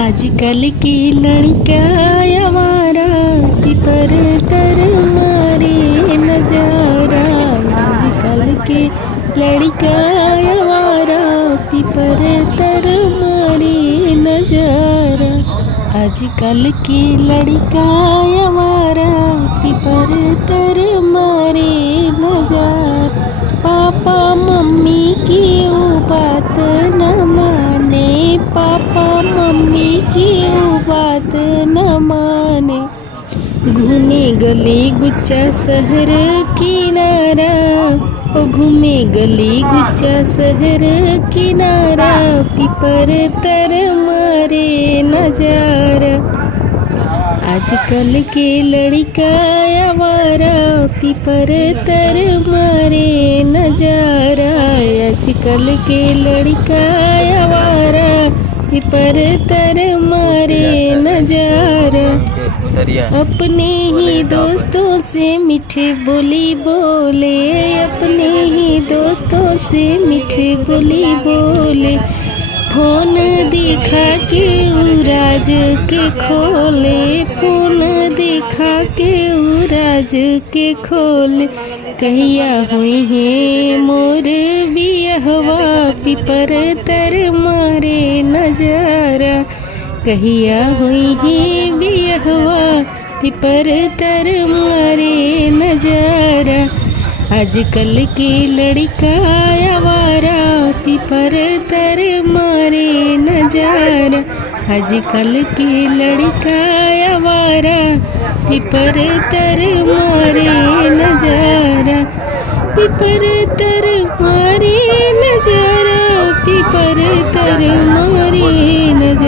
आजकल की लड़का हमारा पिपर तर मारे नजारा। आजकल के लड़का हमारा पिपर तर मारे नजारा। आजकल की लड़का हमारा पिपर तर मारे नजारा। पापा मम्मी की वो बात न माने, पापा मम्मी की वो बात न माने। घूमे गली गुच्चा शहर किनारा, ओ घूमे गली गुच्चा शहर किनारा। पिपर तर मारे नजारा। आजकल के लड़का हमारा पिपर तर मारे नजारा। आजकल के लड़का हमारा पिपर तर मारे नजारा। अपने ही दोस्तों से मीठे बोली बोले, अपने ही दोस्तों से मीठे बोली बोले। फोन दिखा के राज के खोले, फोन दिखा के राज के खोले। कहिया हुई है मोर बियहवा पिपर तर मारे नजारा। कहिया हुई है बियहवा पिपर तर मारे नजारा। आजकल के लड़का आवारा पिपर तर मारे नजारा। आजकल के लड़का आवारा पिपर तर मारे नजारा। पिपर तर मारे नजारा, पिपर तर मारे नजारा।